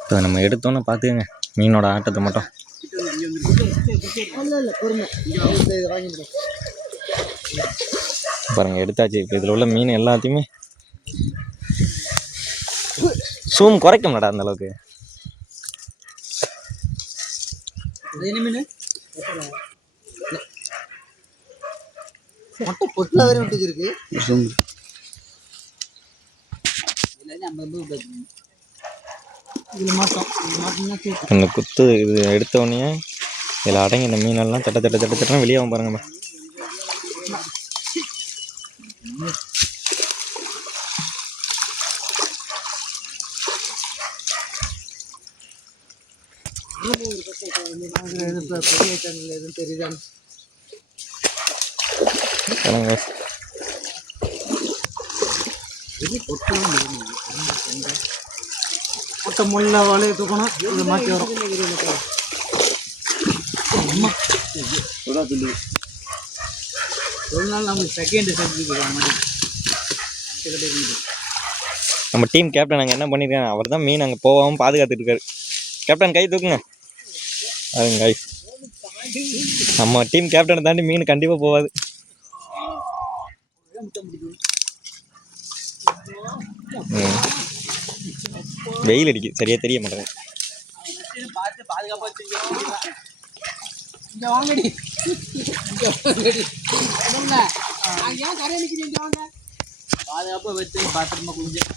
இப்போ நம்ம எடுத்தோன்னு பார்த்துக்கங்க மீனோட ஆட்டத்தை மட்டும். பாருங்கள் எடுத்தாச்சு. இப்போ இதில் உள்ள மீன் எல்லாத்தையுமே சூம் குறைக்க மாட்டா அந்த அளவுக்கு. பொட்டில் வரை விட்டுக்கு இருக்கு. இந்த குத்து இது எடுத்தோடனே இதில் அடங்கி இந்த மீனெல்லாம் தட்ட தட்ட தட்ட தட்டனா வெளியாகும் பாருங்கம்மா. மொட்டை முள்ள வலையை தூக்கணும். இது மாற்றி வரும். ஒரு நாள் நம்ம செகண்ட் நம்ம டீம் கேப்டன் அங்கே என்ன பண்ணியிருக்காங்க, அவர் தான் மீன் அங்கே போகாமல் பாதுகாத்துட்டு இருக்காரு. கேப்டன் கை தூக்குங்க. அதுங்க கை நம்ம டீம் கேப்டனை தாண்டி மீன் கண்டிப்பாக போகாது. வெயில் அடிக்குது, சரியா தெரிய மாட்டேங்குது. பாதுகாப்பாக வச்சு பாத்திரமா கொஞ்சம்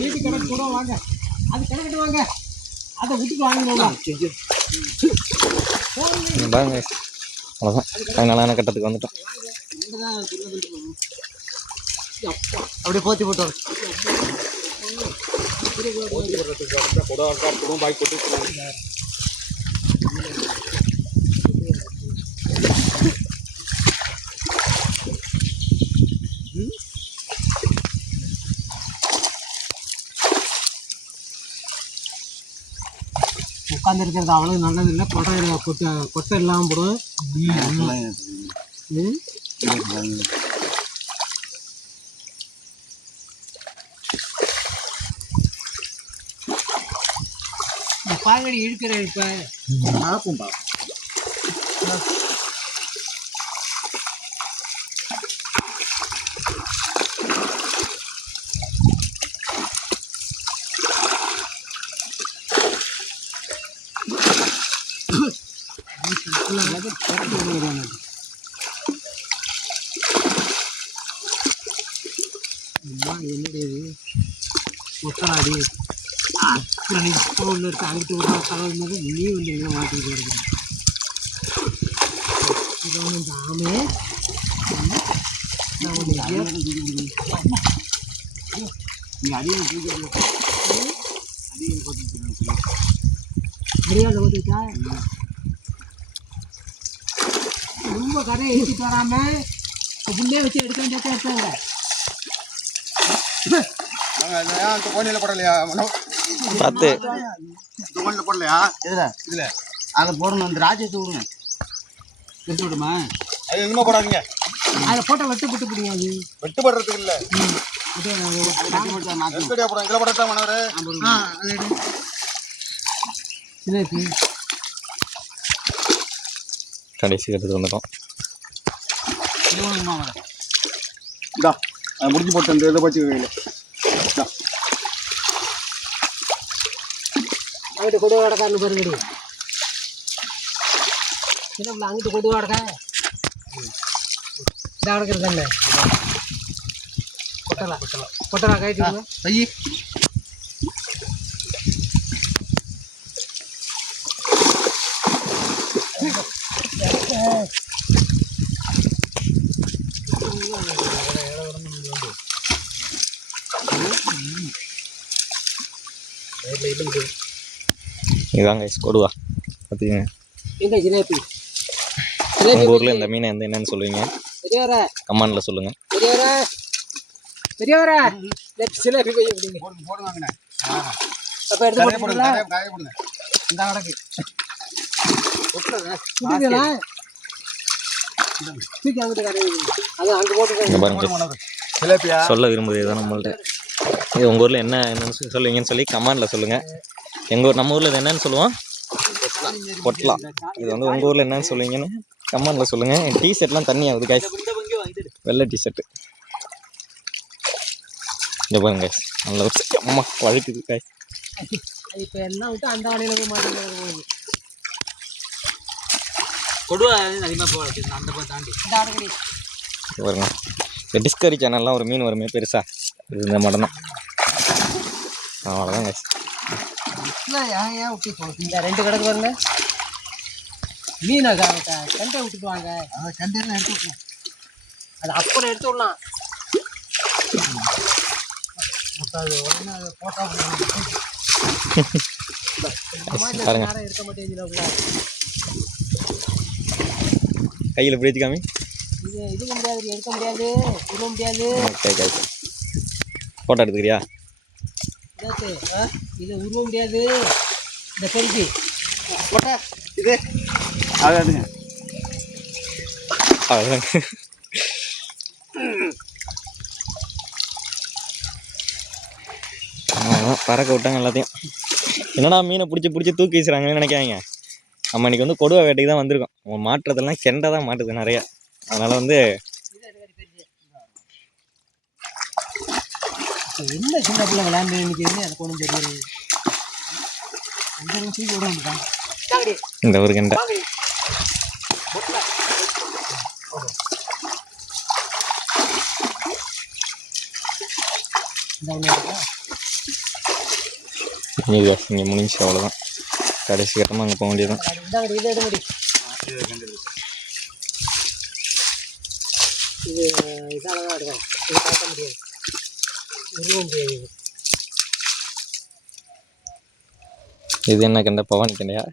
நீட்டு கிடக்கு கூட வாங்க. அது கிடக்கிட்டு வாங்க. அதை விட்டுட்டு வாங்கினோம் பாருங்க. அவ்வளோதான், ஃபைனலான கட்டத்துக்கு வந்துட்டோம். அப்படியே போத்தி போட்டு உட்காந்து இருக்கிறது அவ்வளோ நல்லது இல்லை. கொட்டை இல்லாமல் போடும். பாகடி இழுக்கிற இப்போ நடக்கும்பா. என்னுடைய ஒத்தராடி அப்புறம் ஒன்று இருக்கு. அங்கிட்டு ஒரு தகவல் மாதிரி நீ வந்து எங்கே மாட்டிட்டு வருது. இது ஒன்று இந்த ஆமே நான் ஒன்று அடியால் ஓட்டிட்டா ரொம்ப கரையை ஏற்றிட்டு வராமல் முன்னே வச்சு எடுக்க வேண்டியதான் எடுத்தாங்க. போடலையா பார்த்து போடலையா இதுல அதை போடணும். அந்த ராஜ்யத்தை விடுங்க. எடுத்து விடுமா? அது எதுவுமே போடாதீங்க. அதில் போட்டால் வெட்டு போட்டு பிடிக்காது. வெட்டுப்படுறதுக்கு இல்லை. கிலோ போட்டா மனவரு கடைசி கட்டத்துக்கு வந்துட்டோம். இதா முடிஞ்சு போட்டு இந்த இதை வச்சு கையில் அங்கிட்டு கொடு வாடக்கான்னு பாருங்கடி. சின்ன அங்கிட்டு கொடு வாடக்கா இதாக அடக்கிறது தானே. கொட்டலா கைட்டு ஐயே இதாங்க கொடுவா பார்த்துக்கங்க. ஜிலேபி உங்கள் ஊரில் இந்த மீனை என்னன்னு சொல்லுவீங்க? கமெண்டில் சொல்லுங்கள். பெரியவரா ஜிலேபி போடுவாங்கண்ணே. அப்போ எடுத்து போடுங்களா? காய போடுங்க. இந்த நடக்கு தூக்கி அங்கிட்டு கரையை அது அங்கே போட்டு இங்கே பாருங்க சிலேபியா சொல்ல விரும்புது தான் நம்மள்ட்ட. இது உங்கள் ஊரில் என்னன்னு சொல்லுவீங்கன்னு சொல்லி கமெண்டில் சொல்லுங்கள். எங்கள் ஊர் நம்ம ஊரில் இது என்னன்னு சொல்லுவோம், பொட்லா. இது வந்து உங்கள் ஊரில் என்னன்னு சொல்லுவீங்கன்னு கமெண்டில் சொல்லுங்கள். என் டிஷர்ட்லாம் தண்ணி ஆகுது காய்ஸ், வெள்ளை டிஷர்ட்டு. இங்கே பாருங்க guys, நல்ல ஒரு அம்மா வழுக்குது காய்ஸ். இப்போ எல்லாம் விட்டு அந்த வலையில் போய் மாட்டேங்குது. கொடுவா அதிகமாக போகாது அந்த பக்கம் தாண்டி. இந்த ஆடுகடி இங்கே பாருங்க, இந்த டிஸ்கவரி சேனல்லாம் ஒரு மீன் வருமே பெருசாக, இது இந்த மட்டும் தான். அவ்வளோதான் guys. ஏன் விட்டு போகணும்? இந்த 2 கிடக்கு பாருங்க மீனை கண்டை விட்டுட்டு வாங்க. கண்டையெல்லாம் எடுத்து விடலாம், அது அப்புறம் எடுத்து விடலாம். அது உடனே போட்டா பாருங்க நேரம் இருக்க மாட்டேங்குது. கையில் பிடிச்சி காமி. இது முடியாது, எடுக்க முடியாது, விட முடியாது. ஓகே guys, ஃபோட்டோ எடுத்துக்கிறியா? இதை உருவ முடியாது. இந்த பெருக்கி போட்டா இது ஆகாதுங்க. அவ்வளோதாங்க. பறக்க விட்டாங்க எல்லாத்தையும். என்னடா மீனை பிடிச்சி தூக்கி வீசுறாங்கன்னு நினைக்காங்க. நம்ம இன்னைக்கு வந்து கொடுவா வேட்டைக்கு தான் வந்திருக்கோம். அவங்க மாட்டுறதெல்லாம் கெண்டை தான் மாட்டுது நிறையா. அதனால் வந்து என்ன சின்ன பிள்ளை விளையாண்டு நினைக்கிறது எனக்கு ஒன்றும் தெரியாது. தூக்கி விட முடியும் இந்த ஒரு கெண்டை. இங்கே முடிஞ்சு அவ்வளோதான். கடைசி கட்டமாக அங்கே போக வேண்டியதுதான். இது எடுமடி, இது இதால தான் எடுக்கணும். இது பார்க்க முடியாது, உருவ முடியாது. இது என்ன கெண்டை? பவானி கெண்டையா?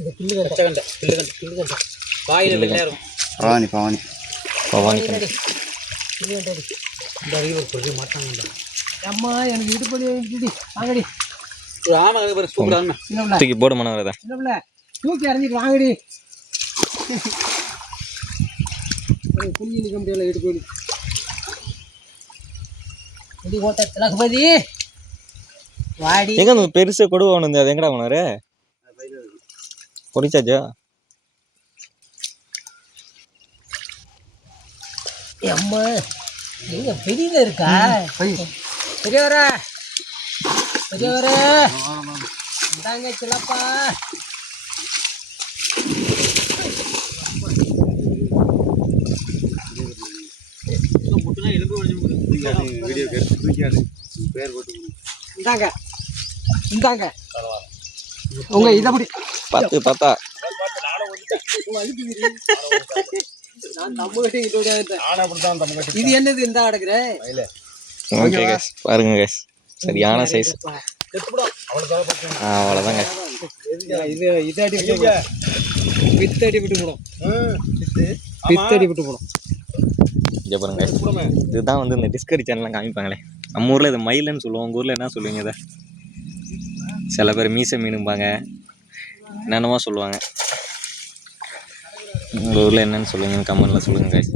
இது புல்லு கண்டை, புல்லு கண்டை வாயில் வெள்ளையாரும் பவானி பவானி பவானி கெண்டை. புல்லு கண்டை இந்த அறிவு பொருள் மாட்டாங்க. அம்மா எனக்கு இடுப்படி வாங்கடி. ஒரு ஆமை பாரு சூப்பரான சின்ன பிள்ளை, தூக்கி போடு மனவரதா. சின்ன பிள்ளை தூக்கி இறங்கிட்டு வாங்கடி. புள்ளி நிற்க முடியல இடுப்படி. முடி ஓட்ட திலகபதி வாடி. எங்க அந்த பெருசு கொடுவா ஒன்று இருந்து அது எங்கடா போனாரு? பொடிச்சாச்சா? அம்மா எங்க பெரியல இருக்கா? பெரியவரா பெரியவரா இந்தாங்க சிலப்பா. வீடியோ எடுத்து தூக்கியாடு பேர் போட்டு இந்தாங்க இந்தாங்க உங்க இதை அப்படி பார்த்தா நான் தம்மு கட்டி இது என்னது இந்த கிடக்குற? ஓகே guys, பாருங்க guys, சரியான சைஸ். அவ்வளோதாங்க. இது இது அடி வித்தடி விட்டு போடும், வித்தடி விட்டு போடும். இங்கே பாருங்க, இதுதான் வந்து இந்த டிஸ்கவரி சேனல்லாம் காமிப்பாங்களே. நம்ம ஊரில் இது மயிலுன்னு சொல்லுவோம். உங்கள் ஊரில் என்ன சொல்லுவீங்க இதை? சில பேர் மீசை மீனும்பாங்க, என்னென்னமோ சொல்லுவாங்க. உங்கள் ஊரில் என்னென்னு சொல்லுவீங்கன்னு கமெண்ட்டில் சொல்லுங்கள் guys.